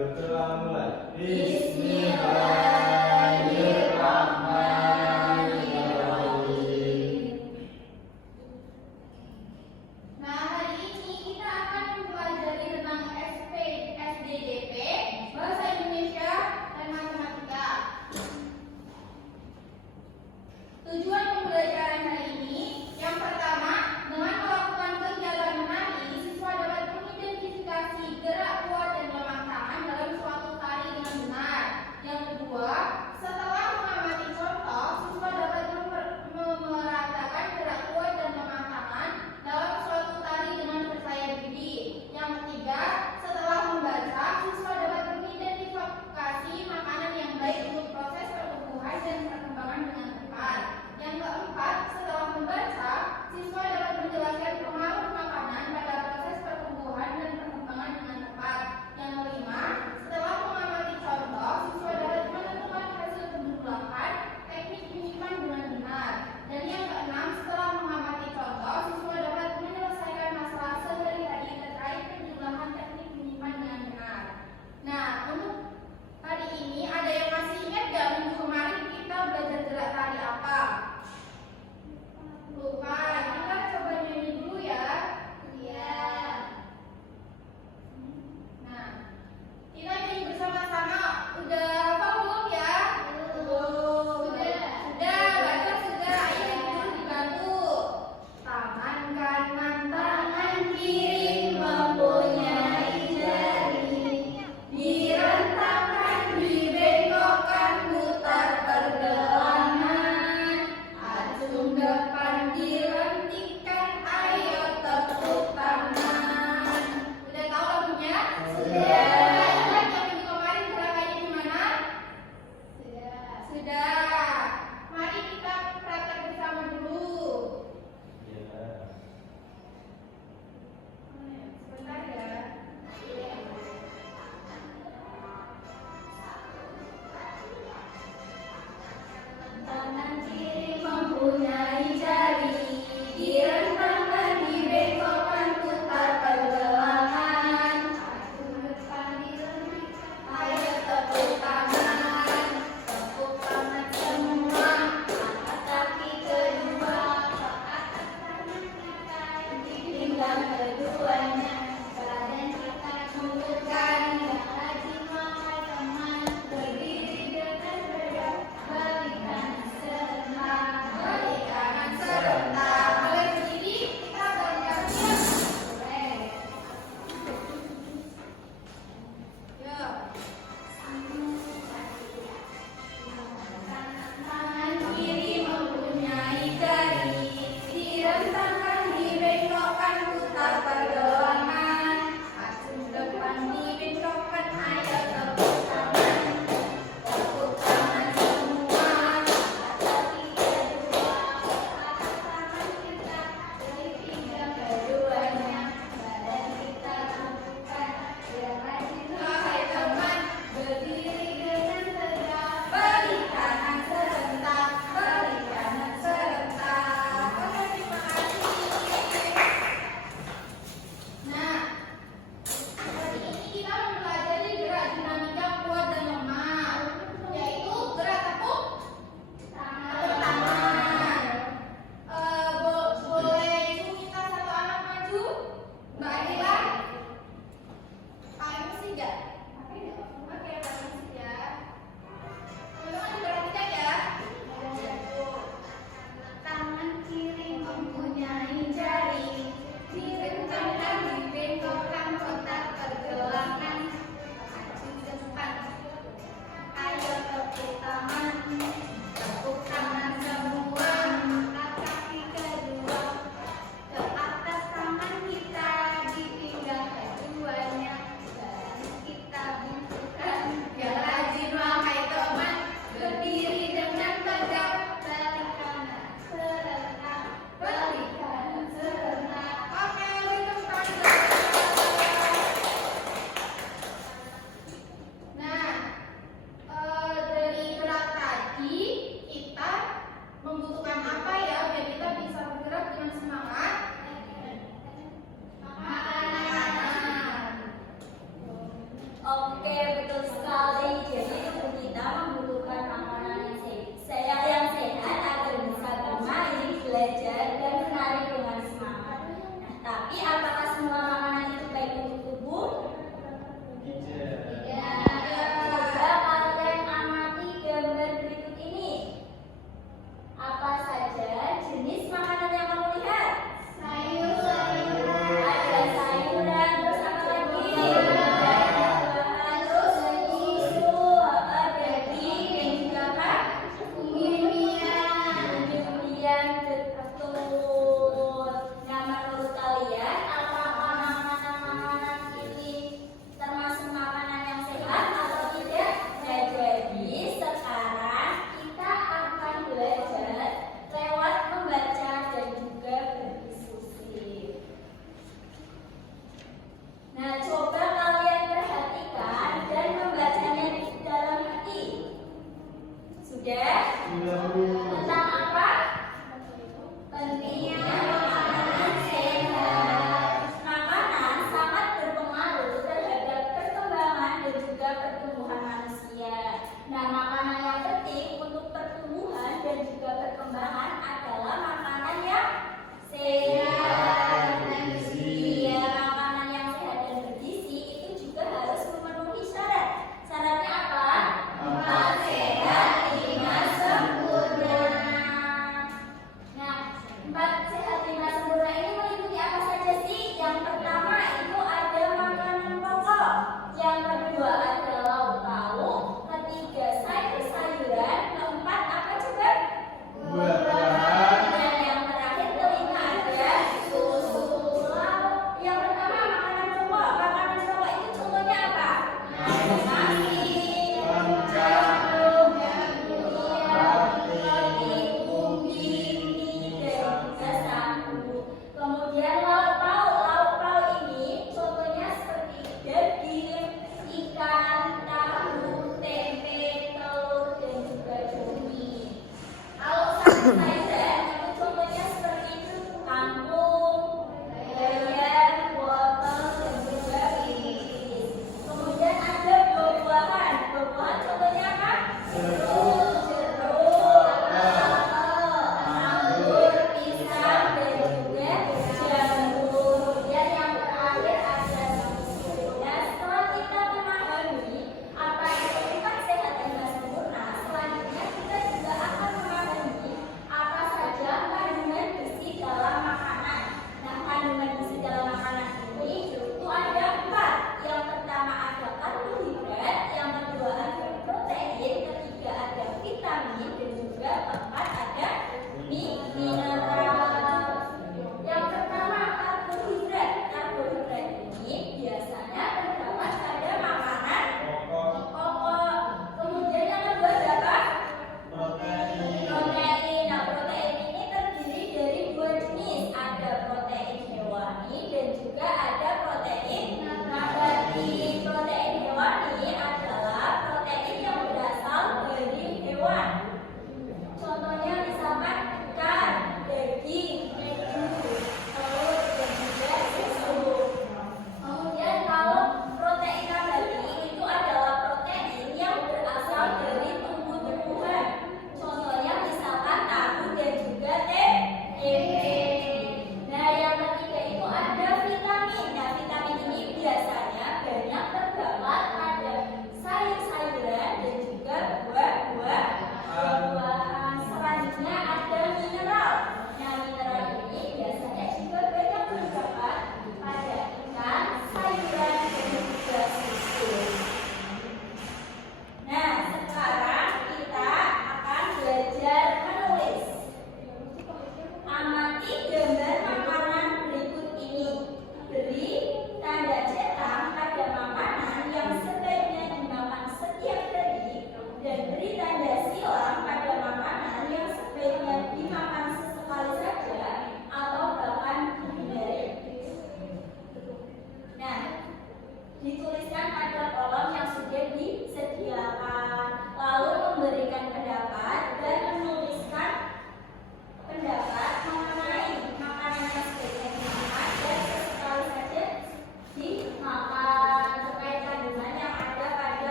berdoa mulai. Bismillahirrahmanirrahim. Nah, hari ini kita akan mempelajari tentang SPDDP, Bahasa Indonesia dan Matematika. Tujuan pembelajaran hari ini, yang pertama, dengan melakukan kegiatan menari, siswa dapat mengidentifikasi gerak kuat dan lemah tangan dalam suatu tari dengan benar. Yang kedua,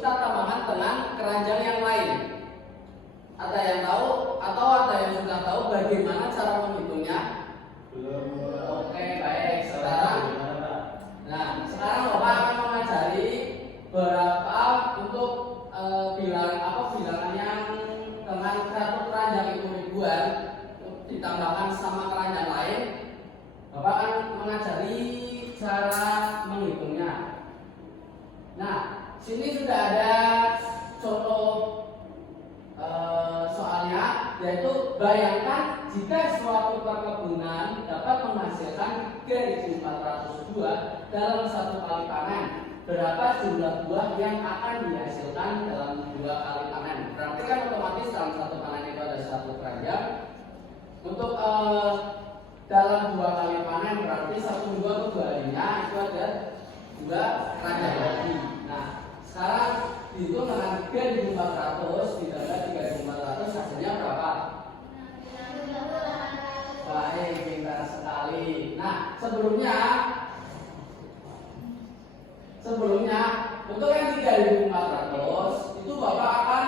kita tambahkan dengan keranjang yang lain. Ada yang tahu atau ada yang sudah tahu bagaimana cara menghitungnya? Belum. Oke, baik. Sekarang Bapak akan mengajari berapa untuk bilangan yang dengan satu keranjang itu ribuan ditambahkan sama keranjang lain. Bapak akan mengajari cara menghitungnya. Nah, sini sudah ada contoh soalnya, yaitu bayangkan jika suatu perkebunan dapat menghasilkan 3.402 dalam satu kali panen, berapa jumlah buah yang akan dihasilkan dalam 2 kali panen? Berarti kan otomatis dalam satu panen itu ada 1 keranjang. Untuk dalam 2 kali panen berarti 1 minggu atau 2 harinya itu ada 2 keranjang lagi. Nah, sekarang dihitung dengan 3.400 ditambah 3.400 hasilnya berapa? Baik, pintar sekali. Nah, sebelumnya untuk yang 3.400 itu Bapak akan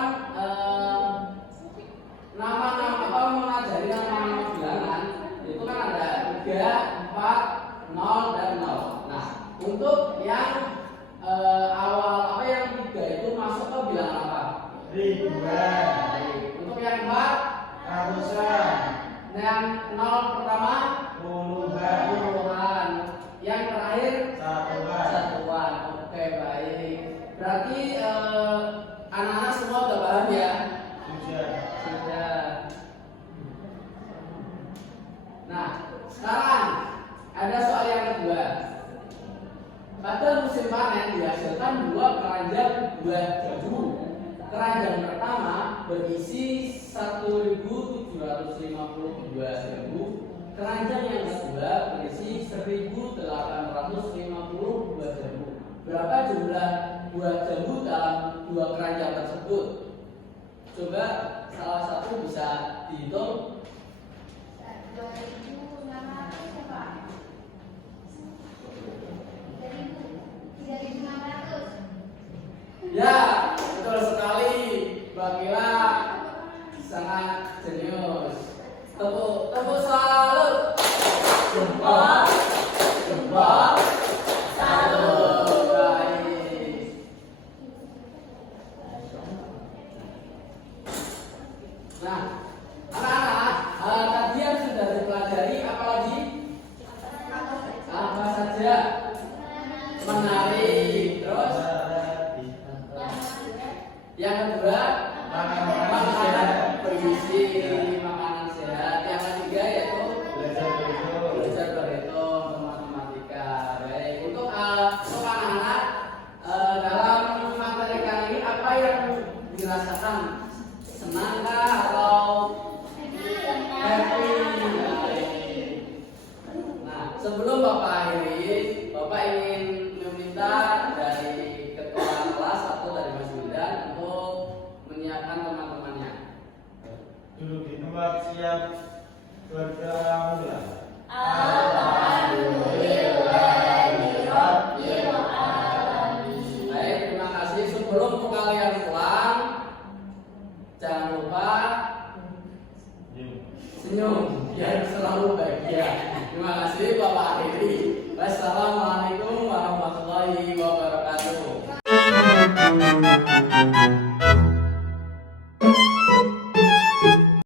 mengajari nama-nama bilangan. Itu kan ada 3, 4, 0 dan 0. Nah, untuk yang awal yang 3 itu masuk ke bilangan apa? Ribuan. Untuk yang 4 Ratusan. yang 0 pertama Puluhan. puluhan. Yang terakhir Satuan. satuan. Oke, baik. Berarti anak-anak semua udah paham ya? Sudah. Nah, sekarang ada soal yang kedua. Pada musim panen dihasilkan 2 keranjang buah jambu. Keranjang pertama berisi 1.752 jambu. Keranjang yang kedua berisi 1.852 jambu. Berapa jumlah buah jambu dalam 2 keranjang tersebut? Coba salah satu bisa dihitung. 2.600 ya Pak? 3.600. Ya, betul sekali. Mbak Kila sangat jenius. Tepuk salut. Jempol, salut. Baik. Nah, anak-anak, tadi yang sudah dipelajari apa lagi? Apa saja? Menari. Terus yang kedua, makanan bergizi, makanan sehat. Yang ketiga yaitu belajar berhitung, matematika. Baik, untuk anak-anak dalam materi kali ini apa yang dirasakan? Senangkah atau happy? Nah, sebelum Bapak akhiri, Bapak ingin meminta dari ketua kelas atau dari Mas Wildan untuk menyiapkan teman-temannya. Duduk di tempat, siap berdoa mulai. Baik, terima kasih. Sebelum kalian pulang, jangan lupa senyum biar selalu bahagia. Terima kasih Bapak akhiri.